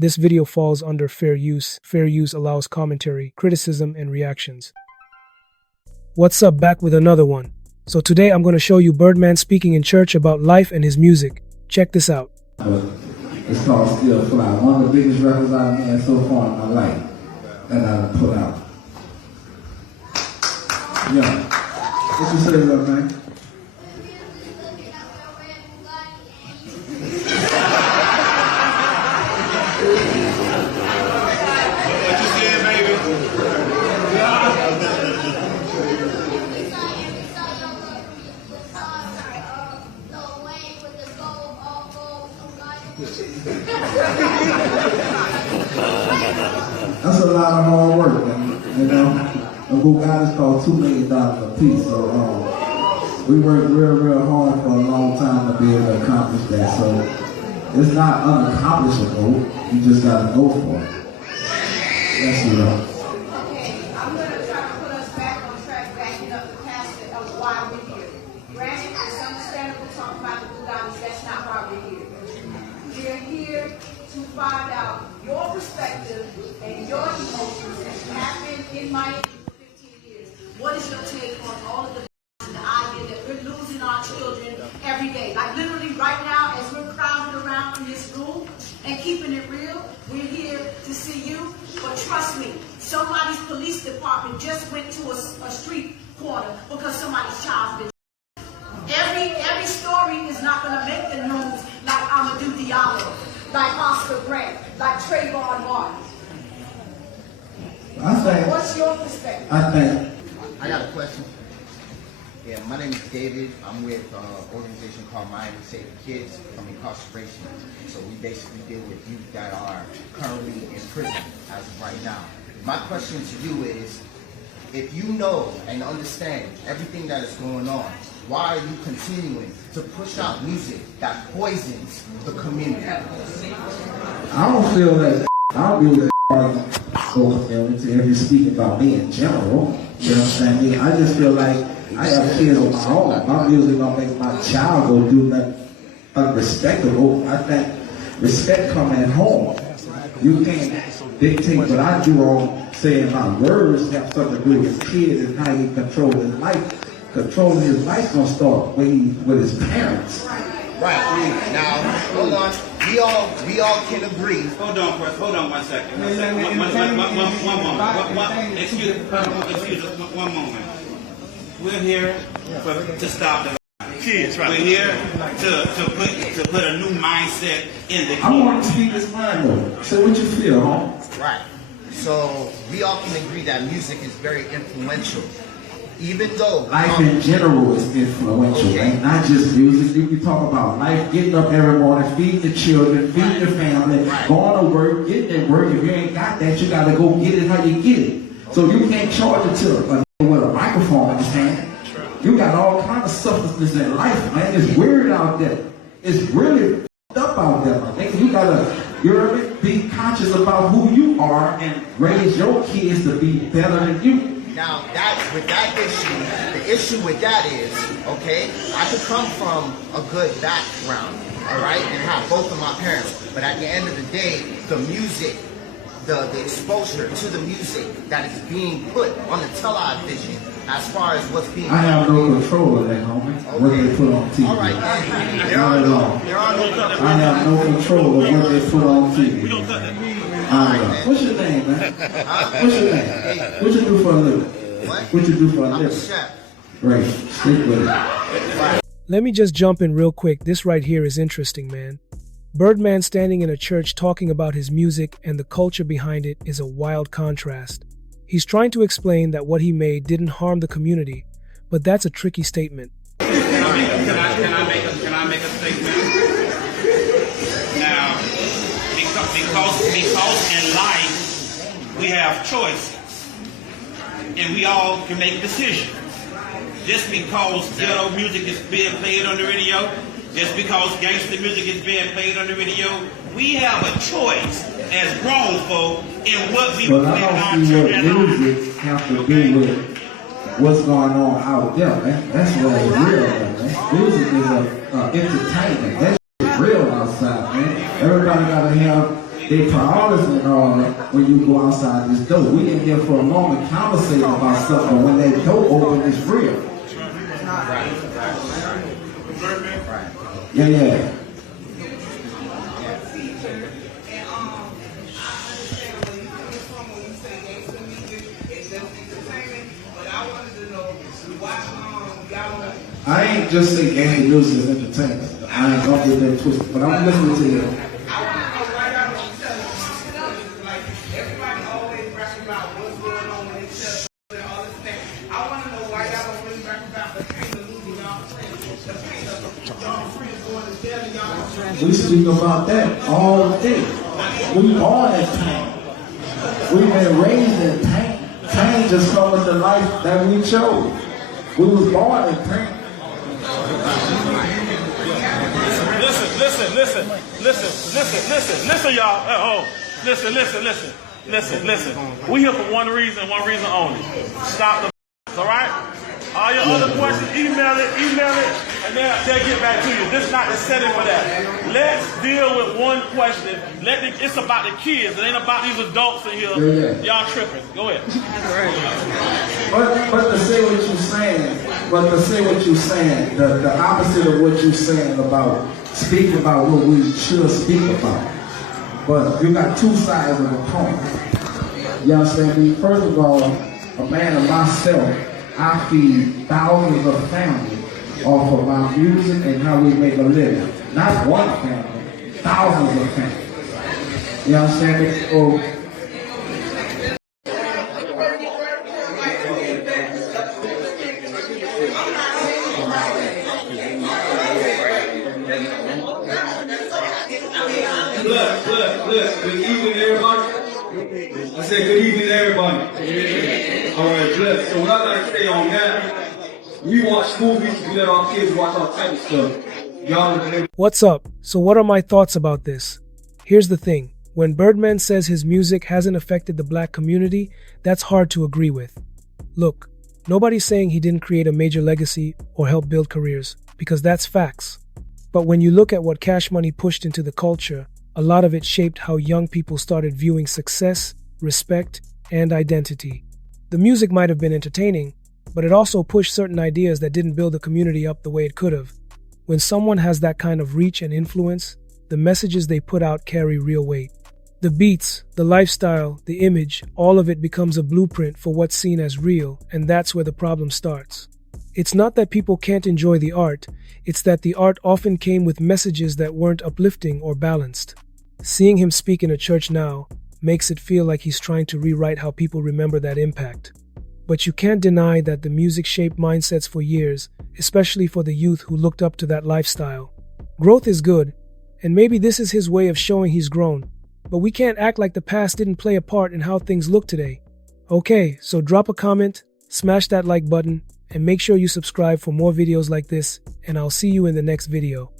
This video falls under fair use. Fair use allows commentary, criticism, and reactions. What's up, back with another one. So today I'm going to show you Birdman speaking in church about life and his music. Check this out. It's called Still Fly. One of the biggest records I've made so far in my life that I've put out. Yeah. What you say, little man? That's a lot of hard work, man. You know, the book God is called $2 million a piece. So we worked real hard for a long time to be able to accomplish that. So it's not unaccomplishable. You just gotta go for it. Yes, you know. Okay, I'm gonna try to put us back on track, backing up the concept of why we're here. Granted, it's understandable talking about the Buddhists. That's not why we're here. We're here to find out your perspective and your emotions that happened in Miami for 15 years. What is your take on all of the idea that we're losing our children every day? Like literally right now, as we're crowded around in this room and keeping it real, we're here to see you. But trust me, somebody's police department just went to a street corner because somebody's child's been. Every story is not going to make the news like Amadou Diallo, like Oscar Grant, like Trayvon Martin. What's your perspective? I got a question. Yeah, my name is David. I'm with an organization called Miami Save the Kids from Incarceration. So we basically deal with youth that are currently in prison as of right now. My question to you is, if you know and understand everything that is going on, why are you continuing to push out music that poisons the community? I don't feel that our music if you're speaking about me in general. You know what I'm saying? I just feel like I have kids on my own. My music don't make my child go do nothing unrespectable. I think respect comes at home. You can't dictate what I do on saying my words have something to do with his kids and how he controls his life. Controlling his life gonna start with his parents. Right. Now, hold on. We all can agree. Hold on 1 second. One moment. Excuse us. 1 moment. We're here to stop the kids. Right. We're here to put a new mindset in the kids. I want to speak his mind though. So what you feel, huh? Right. So we all can agree that music is very influential. Even though life in general is influential, okay. Not just music. You can talk about life, getting up every morning, feeding the children, feeding the family, going to work, getting at work. If you ain't got that, you gotta go get it how you get it. So you can't charge it to a with a microphone in his hand. You got all kinds of substances in life, man. It's weird out there. It's really f***ed up out there, man. You gotta be conscious about who you are and raise your kids to be better than you. Now, with that issue, the issue with that is, okay, I could come from a good background, all right, and have both of my parents. But at the end of the day, the music, the exposure to the music that is being put on the television, as far as what's being... I have no control of that, homie. Okay. What they put on TV. All right, not at all. I have no control of what they put on TV. What's your name, man? What's your name? What you do for a living? What you do for a living? I'm a chef. Great. Stick with it. Let me just jump in real quick. This right here is interesting, man. Birdman standing in a church talking about his music and the culture behind it is a wild contrast. He's trying to explain that what he made didn't harm the community, but that's a tricky statement. Can I make a statement? Now, because in life we have choices, and we all can make decisions. Just because ghetto music is being played on the radio, just because gangsta music is being played on the radio, we have a choice as grown folk in what we play in our children. Music have to do with what's going on out there, man. That's what it's real, man. Music is entertainment. That's real outside, man. Everybody gotta have They priorities in order when you go outside this door. We in here for a moment conversating about something, but when that door open, it's real. Yeah. I ain't just say gangsta music is entertainment. I ain't gonna get that twisted, but I'm listening to you. Everybody always rap about what's going on when they tell and all this thing. I want to know why y'all don't really rap about the pain of losing y'all friends. The pain of y'all friends going to jail and y'all. We speak about that all day. We born in pain. We've been raised in pain. Pain just comes with the life that we chose. We was born in pain. Listen, y'all. Listen. We here for one reason only. Stop the all right? All your other questions, email it, and they'll get back to you. This is not the setting for that. Let's deal with one question. It's about the kids. It ain't about these adults in here. Yeah. Y'all tripping. Go ahead. But to say what you're saying, the opposite of what you're saying about speaking about what we should speak about. But you got two sides of the coin. You understand me? First of all, a man of myself, I feed thousands of families off of my music and how we make a living. Not one family, thousands of families. You understand me? So, Look, good evening, everybody. I said good evening, everybody. All right, look, so what I gotta say on that, we watch movies, we let our kids watch our type of stuff. Y'all. What's up? So what are my thoughts about this? Here's the thing. When Birdman says his music hasn't affected the black community, that's hard to agree with. Look, nobody's saying he didn't create a major legacy or help build careers, because that's facts. But when you look at what Cash Money pushed into the culture, a lot of it shaped how young people started viewing success, respect, and identity. The music might have been entertaining, but it also pushed certain ideas that didn't build the community up the way it could have. When someone has that kind of reach and influence, the messages they put out carry real weight. The beats, the lifestyle, the image, all of it becomes a blueprint for what's seen as real, and that's where the problem starts. It's not that people can't enjoy the art, it's that the art often came with messages that weren't uplifting or balanced. Seeing him speak in a church now makes it feel like he's trying to rewrite how people remember that impact. But you can't deny that the music shaped mindsets for years, especially for the youth who looked up to that lifestyle. Growth is good, and maybe this is his way of showing he's grown, but we can't act like the past didn't play a part in how things look today. Okay, so drop a comment, smash that like button, and make sure you subscribe for more videos like this, and I'll see you in the next video.